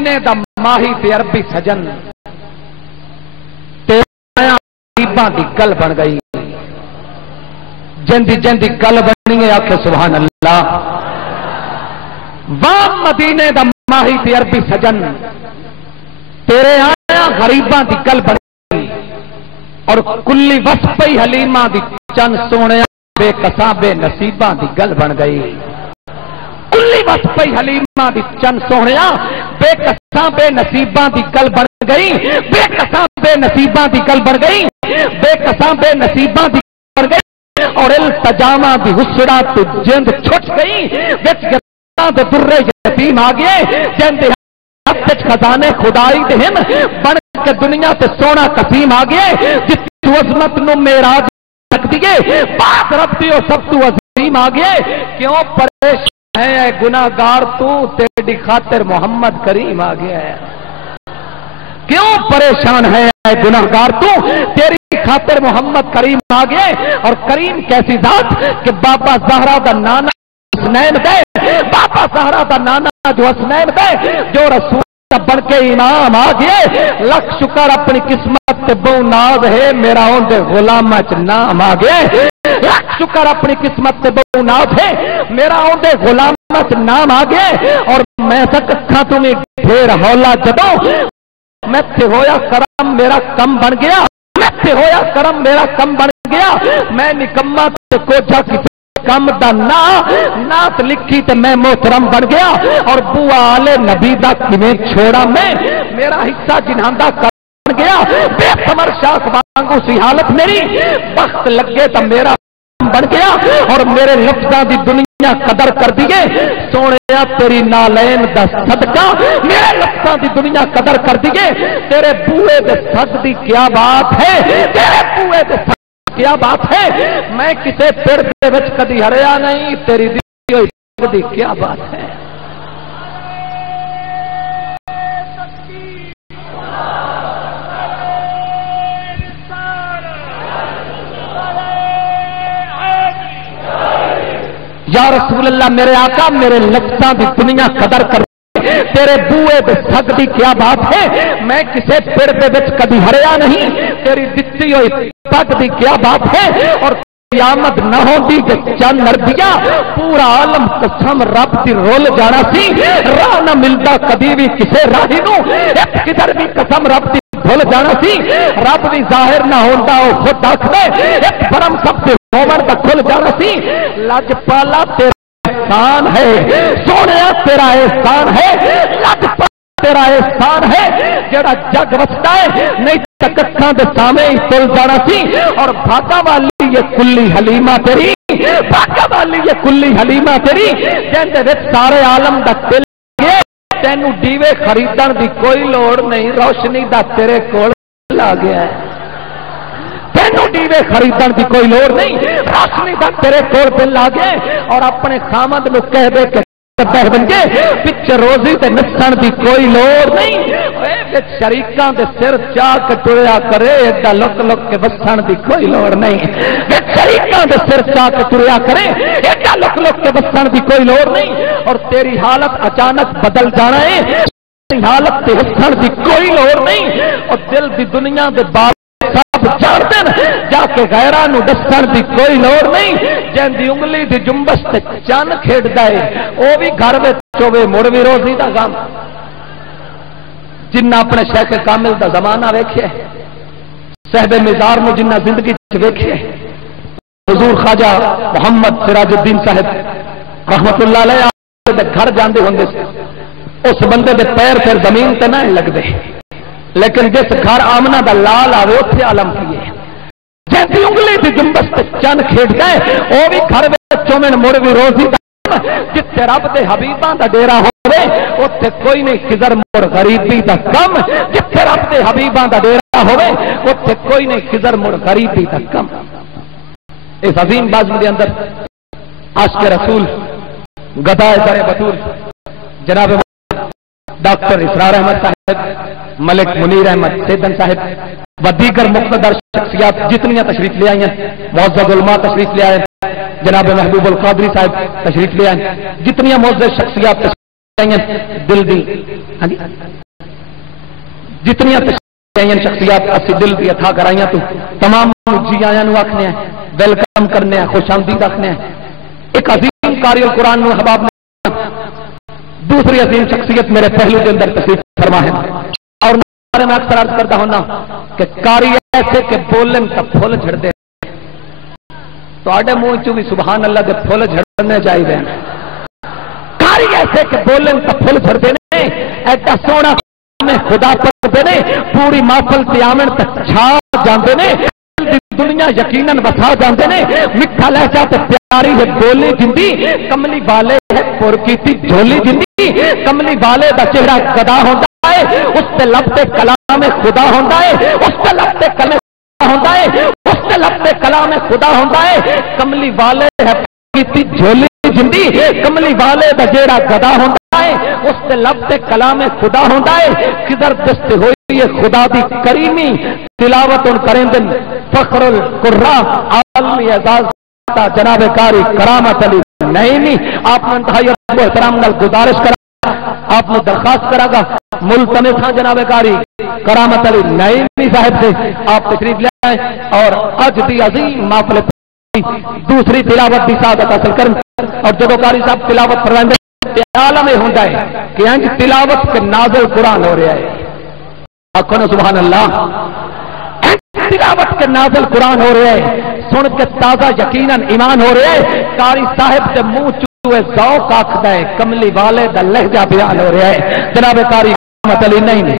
مدینے دا ماہی تے عربی سجن تیرا غریباں دی گل بن گئی جندی جندی گل بنی ہے آکھے سبحان اللہ واہ مدینے دا ماہی تے عربی سجن تیرے آیا غریباں دی گل بن گئی اور کلی وصفی حلیمہ دی چند سونے بے کساں بے نصیباں دی گل بن گئی کلی وصفی حلیمہ دی چند سونے بے کساں بے نصیباں دی گل بن گئی بے کساں بے نصیباں دی گل بن گئی بے کساں بے نصیباں دی گل بن گئی اور التجامہ دی حسڑا تو جند چھٹ گئی وچ گرداں دے درے یتیم آ گئے جند ہتھ خزانے خدائی دے ہن بن کے دنیا تے سونا قسیم آ گئے جس عظمت نو معراج رکھ دیے بات رب دی سب تو عظیم آ گئے کیوں پریشان ہے اے گناہگار تو تیری خاطر محمد کریم آ گیا ہے کیوں پریشان ہے اے گناہگار تو تیری خاطر محمد کریم آ گئے اور کریم کیسی ذات کہ بابا زہرا دا نانا حسنین دے بابا زہرا دا نانا جو حسنین دے جو رسول بن کے امام آ گئے لکھ شکر اپنی قسمت تے بہو ناز ہے میرا اون دے غلام چ نام آ گئے لکھ شکر اپنی قسمت تے بہو ناز ہے میرا اون دے غلام چ نام آ گئے اور میں تک کھا تمہیں ڈھیر ہولا جدوں میں تے ہویا کرم میرا کم بن گیا میں تے ہویا کرم میرا کم بن گیا میں نکما تے کوجا کی کم دا نات لکھی تے میں محترم بن گیا اور بوا آلے نبی دا کمیں چھوڑا میں میرا حصہ جنہاندہ بن گیا بے ثمر شاخ وانگو سی حالت میری وقت لگے تا میرا بن گیا اور میرے لفظاں دی دنیا قدر کر دیئے سونیا تیری نالین دا صدقہ میرے لفظاں دی دنیا قدر کر دیئے تیرے بوئے دے صد دی کیا بات ہے تیرے بوئے دے صد کیا بات ہے میں کسے پیڑ دے وچ کدی ہریا نہیں تیری دی ہوئی دی کیا بات ہے یا رسول اللہ میرے آقا میرے لفظاں دی دنیا قدر کر تیرے بوئے دے صد دی کیا بات ہے میں کسے پیڑ دے وچ کدی ہریا نہیں تیری دتی ہوئی پگ دی کیا بات ہے اور قیامت نہ ہوندی کہ چند نردیاں پورا عالم قسم رب دی رول جانا سی راہ نہ ملدا کدی بھی کسے راہی نو ایک کدھر بھی قسم رب دی بھول جانا سی رب بھی ظاہر نہ ہوندا او خود آکھ دے ایک برم سب سے عمر دا کھل جانا سی لج پالا تیرا احسان ہے سونیا تیرا احسان ہے لج پالا تیرا احسان ہے جڑا جگ وستا ہے نہیں تککھاں دے سامنے ہی تل جانا سی اور بھاگا والی یہ کلی حلیمہ تیری بھاگا والی یہ کلی حلیمہ تیری جن دے وچ سارے عالم دا دل تینوں دیوے خریدن دی کوئی لوڑ نہیں روشنی دا تیرے کول آ گیا ہے تینوں دیوے خریدن دی کوئی لوڑ نہیں روشنی دا تیرے کول دل آ گئے اور اپنے خامد نو کہہ دے کہ بنگے پچ روزی تے نسن دی کوئی لوڑ نہیں شریکاں دے سر چاہ کے ٹریا کرے ایڈا لک لک کے وسن دی کوئی لوڑ نہیں شریکاں دے سر چاہ کے ٹریا کرے ایڈا لک لک کے وسن دی کوئی لوڑ نہیں اور تیری حالت اچانک بدل جانا ہے تیری حالت تے وسن دی کوئی لوڑ نہیں اور دل دی دنیا دے باب سب جان دین جا کے غیراں نو دسن دی کوئی لوڑ نہیں جن دی انگلی دی جنبش تے چن کھیڈدا ہے او بھی گھر وچ ہوے مڑ وی روزی دا غم جنہ اپنے شیخ کامل دا زمانہ ویکھیا صاحب مزار نو جنہ زندگی وچ ویکھیا حضور خواجہ محمد سراج الدین صاحب رحمت اللہ علیہ دے گھر جاندے ہوندے اس بندے دے پیر پھر زمین تے نہ لگدے لیکن جس گھر آمنہ دا لال آوے اتھے عالم کیے جیسی انگلی دی جنبش تے چن کھیڈدا ہے او بھی گھر وچ چومن مڑ وی روزی دا جتھے رب دے حبیباں دا ڈیرا ہوے اوتھے کوئی نہیں خضر مڑ غریبی دا کم جتھے رب دے حبیباں دا ڈیرا ہوے اوتھے کوئی نہیں خضر مڑ غریبی دا کم اس عظیم بازم دے اندر عاشق رسول گدائے در بطول جناب ڈاکٹر اسرار احمد صاحب ملک منیر احمد سیدن صاحب و دیگر مقتدر شخصیات جتنیاں تشریف لے آئی ہیں معزز علماء تشریف لے آئے جناب محبوب القادری صاحب تشریف لے آئے جتنیاں معزز شخصیات تشریف لے آئی ہیں دل دی ہاں جی جتنی شخصیات اسی دل کی اتھا کرائیاں تو تمام جی آیا نو آکھنے ہیں، ویلکم کرنے ہیں، خوش آمدید آکھنے ہیں۔ ایک عظیم قاری القرآن نو حباب نے دوسری عظیم شخصیت میرے پہلو کے اندر تشریف فرما ہے، اور میں اکثر عرض کرتا ہونا کہ قاری ایسے کہ بولن کا پھول جھڑ دے، تو آڈے منہ چو بھی سبحان اللہ دے پھول جھڑنے چاہیے۔ قاری ایسے کہ بولن کا پھول جھڑ دینے، ایڈا سونا میں خدا پر دینے، پوری محفل قیامت تک چھا جاندے نے، دنیا یقیناً بسا جاندے نے، مٹھا لہجہ تے پیاری ہے بولی جندی، کملی والے ہے پور کیتی جھولی جندی، کملی والے دا چہرہ گدا ہوندا ہے، اس تے لب تے کلام خدا ہوندا ہے، اس تے لب تے کلام ہوندا ہے، اس تے لب تے کلام خدا ہوندا ہے، کملی والے ہے کیتی جھولی جندی، کملی والے دا چہرہ گدا ہوندا ہے، اس تے لب تے کلام خدا ہوندا ہے، کدھر دست ہوئی ہے خدا دی کریمی، تلاوت ان کریں دن فخر القرآ عالمی اعزاز جناب قاری کرامت علی نعیمی، آپ نے انتہائی احترام نال گزارش کرا، آپ نے درخواست کرا گا ملتمس ہاں جناب قاری کرامت علی نعیمی صاحب سے آپ تشریف لے آئیں اور اج دی عظیم محفل دوسری تلاوت دی سعادت حاصل کریں۔ اور جب قاری صاحب تلاوت فرمائیں عالم ہوندا ہے کہ انج تلاوت کے نازل قرآن ہو رہا ہے، آخو نا سبحان اللہ، تلاوت کے نازل قرآن ہو رہا ہے، سن کے تازہ یقیناً ایمان ہو رہا ہے، قاری صاحب کے منہ چوئے ذوق آکھدا ہے، کملی والے دا لہجہ بیان ہو رہا ہے، جناب قاری کرامت علی نہیں